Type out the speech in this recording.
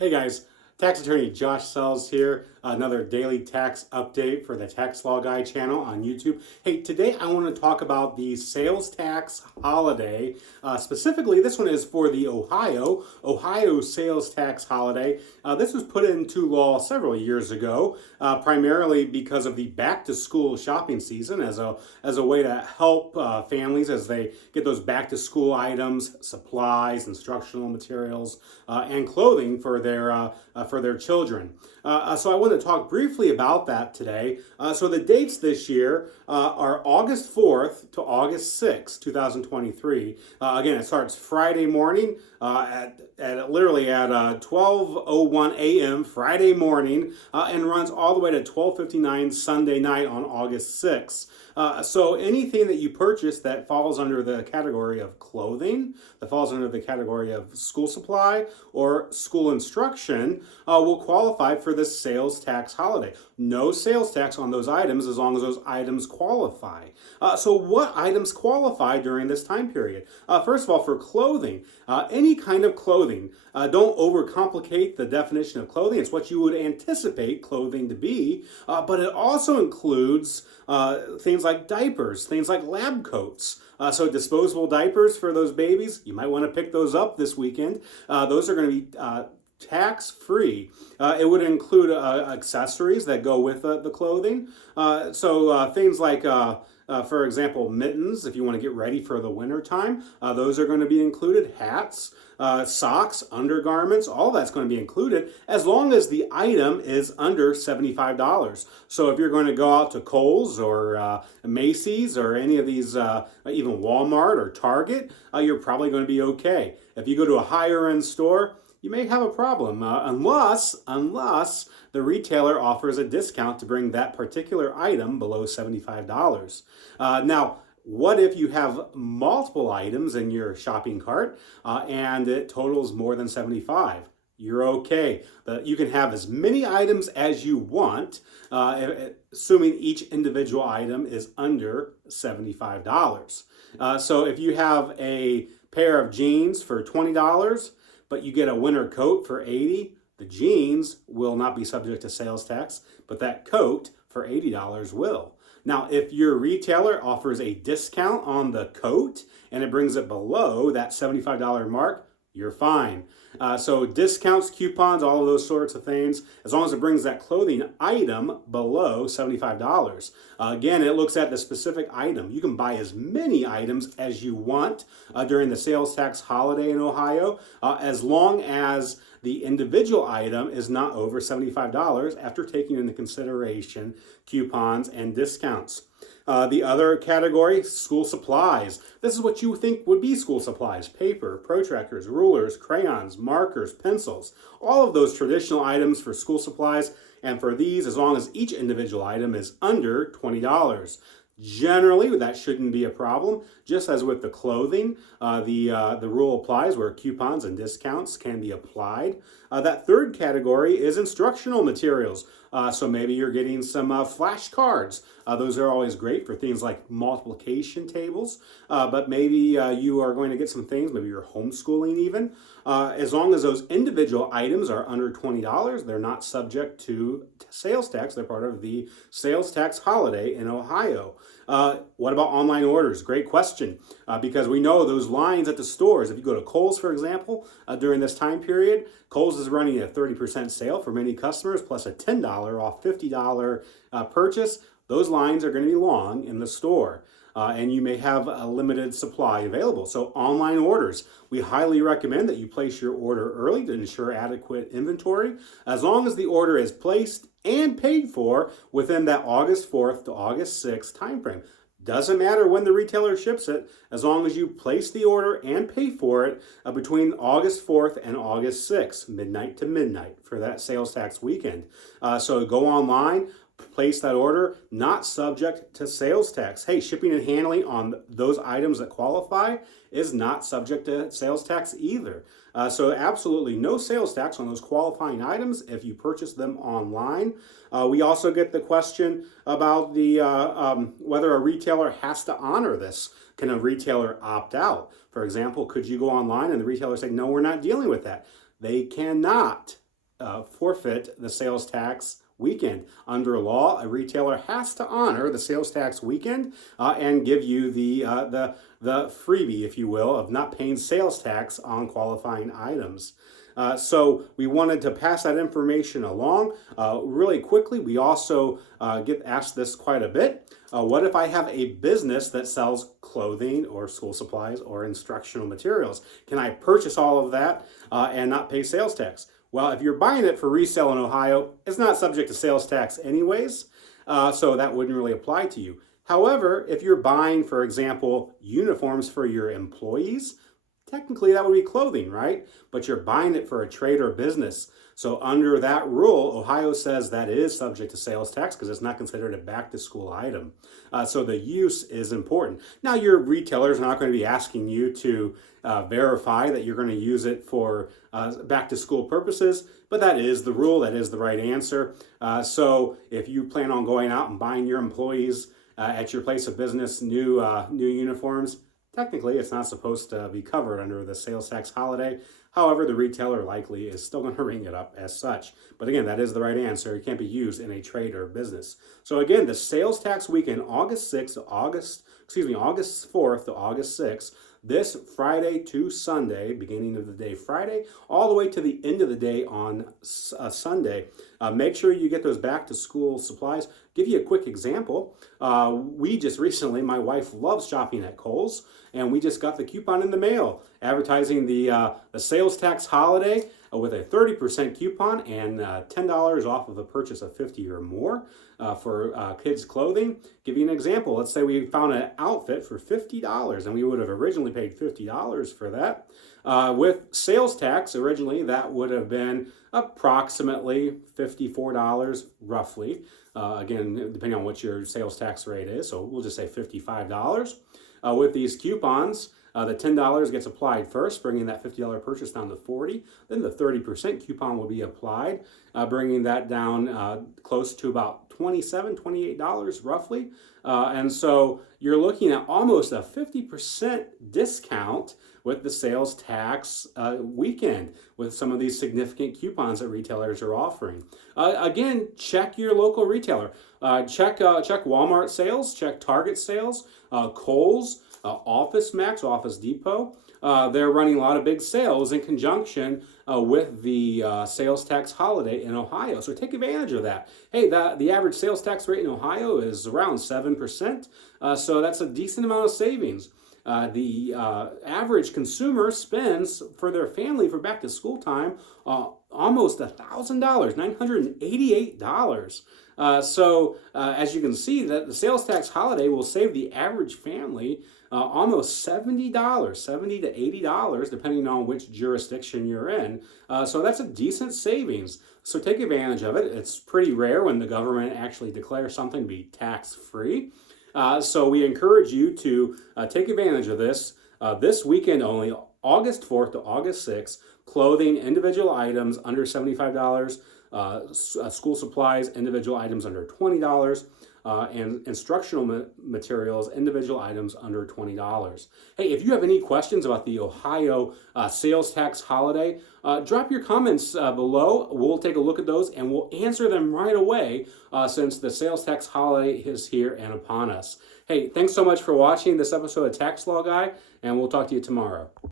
Hey guys, tax attorney Josh Sells here. Another daily tax update for the Tax Law Guy channel on YouTube. Hey, today I want to talk about the sales tax holiday. Specifically, this one is for the Ohio sales tax holiday. This was put into law several years ago, primarily because of the back to school shopping season as a way to help families as they get those back to school items, supplies, instructional materials, and clothing for their children. So I want to talk briefly about that today. So the dates this year are August 4th to August 6th, 2023. Again, it starts Friday morning at literally at 12:01 a.m. Friday morning and runs all the way to 12:59 Sunday night on August 6th. So anything that you purchase that falls under the category of clothing, that falls under the category of school supply or school instruction, will qualify for this sales tax holiday. No sales tax on those items as long as those items qualify. So what items qualify during this time period? First of all, for clothing, any kind of clothing. Don't overcomplicate the definition of clothing. It's what you would anticipate clothing to be, but it also includes things like diapers, things like lab coats. So disposable diapers for those babies, you might want to pick those up this weekend. Those are going to be tax-free. It would include accessories that go with the clothing. So things like, for example, mittens, if you want to get ready for the winter time, those are going to be included. Hats, socks, undergarments, all that's going to be included as long as the item is under $75. So if you're going to go out to Kohl's or Macy's or any of these, even Walmart or Target, you're probably going to be okay. If you go to a higher end store, you may have a problem unless the retailer offers a discount to bring that particular item below $75. Now, what if you have multiple items in your shopping cart and it totals more than 75? You're okay. You can have as many items as you want, assuming each individual item is under $75. So if you have a pair of jeans for $20, but you get a winter coat for $80, the jeans will not be subject to sales tax, but that coat for $80 will. Now, if your retailer offers a discount on the coat and it brings it below that $75 mark, you're fine. So discounts, coupons, all of those sorts of things, as long as it brings that clothing item below $75. Again, it looks at the specific item. You can buy as many items as you want during the sales tax holiday in Ohio, as long as the individual item is not over $75 after taking into consideration coupons and discounts. The other category, school supplies. This is what you think would be school supplies: paper, protractors, rulers, crayons, markers, pencils, all of those traditional items for school supplies. And for these, as long as each individual item is under $20. Generally, that shouldn't be a problem. Just as with the clothing, the rule applies where coupons and discounts can be applied. That third category is instructional materials. So maybe you're getting some flashcards. Those are always great for things like multiplication tables. But maybe you are going to get some things, maybe you're homeschooling even. As long as those individual items are under $20, they're not subject to sales tax. They're part of the sales tax holiday in Ohio. What about online orders? Great question, because we know those lines at the stores. If you go to Kohl's, for example, during this time period, Kohl's is running a 30% sale for many customers, plus a $10 off $50 purchase. Those lines are going to be long in the store. And you may have a limited supply available. So online orders, we highly recommend that you place your order early to ensure adequate inventory, as long as the order is placed and paid for within that August 4th to August 6th timeframe. Doesn't matter when the retailer ships it, as long as you place the order and pay for it between August 4th and August 6th, midnight to midnight, for that sales tax weekend. So go online, place that order, not subject to sales tax. Hey, shipping and handling on those items that qualify is not subject to sales tax either. So absolutely no sales tax on those qualifying items if you purchase them online. We also get the question about the whether a retailer has to honor this. Can a retailer opt out? For example, could you go online and the retailer say, no, we're not dealing with that? They cannot. forfeit the sales tax weekend. Under law, a retailer has to honor the sales tax weekend and give you the freebie, if you will, of not paying sales tax on qualifying items. So we wanted to pass that information along really quickly. We also get asked this quite a bit. What if I have a business that sells clothing or school supplies or instructional materials? Can I purchase all of that and not pay sales tax? Well, if you're buying it for resale in Ohio, it's not subject to sales tax anyways, so that wouldn't really apply to you. However, if you're buying, for example, uniforms for your employees, technically that would be clothing, right? But you're buying it for a trade or business. So under that rule, Ohio says that it is subject to sales tax because it's not considered a back-to-school item. So the use is important. Now, your retailers are not going to be asking you to verify that you're going to use it for back-to-school purposes, but that is the rule. That is the right answer. So if you plan on going out and buying your employees at your place of business new uniforms, technically, it's not supposed to be covered under the sales tax holiday. However, the retailer likely is still going to ring it up as such. But again, that is the right answer. It can't be used in a trade or business. So again, the sales tax weekend, August 4th to August 6th, this Friday to Sunday, beginning of the day Friday, all the way to the end of the day on Sunday. Make sure you get those back to school supplies. Give you a quick example. We just recently, my wife loves shopping at Kohl's, and we just got the coupon in the mail advertising the sales tax holiday with a 30% coupon and $10 off of a purchase of $50 or more for kids' clothing. Give you an example. Let's say we found an outfit for $50, and we would have originally paid $50 for that. With sales tax, originally that would have been approximately $54 roughly. Again, depending on what your sales tax rate is, so we'll just say $55. With these coupons, the $10 gets applied first, bringing that $50 purchase down to $40. Then the 30% coupon will be applied, bringing that down close to about $27, $28 roughly. And so you're looking at almost a 50% discount with the sales tax weekend with some of these significant coupons that retailers are offering. Again, check your local retailer. Check Walmart sales, check Target sales, Kohl's, Office Max, Office Depot. They're running a lot of big sales in conjunction with the sales tax holiday in Ohio. So take advantage of that. Hey, the average sales tax rate in Ohio is around 7%. So that's a decent amount of savings. The average consumer spends for their family for back to school time almost $1,000, $988. So as you can see, that the sales tax holiday will save the average family almost $70, $70 to $80, depending on which jurisdiction you're in. So that's a decent savings. So take advantage of it. It's pretty rare when the government actually declares something to be tax-free. So we encourage you to take advantage of this weekend only, August 4th to August 6th, clothing, individual items under $75, school supplies, individual items under $20, and instructional materials, individual items under $20. Hey, if you have any questions about the Ohio sales tax holiday, drop your comments below. We'll take a look at those and we'll answer them right away since the sales tax holiday is here and upon us. Hey, thanks so much for watching this episode of Tax Law Guy, and we'll talk to you tomorrow.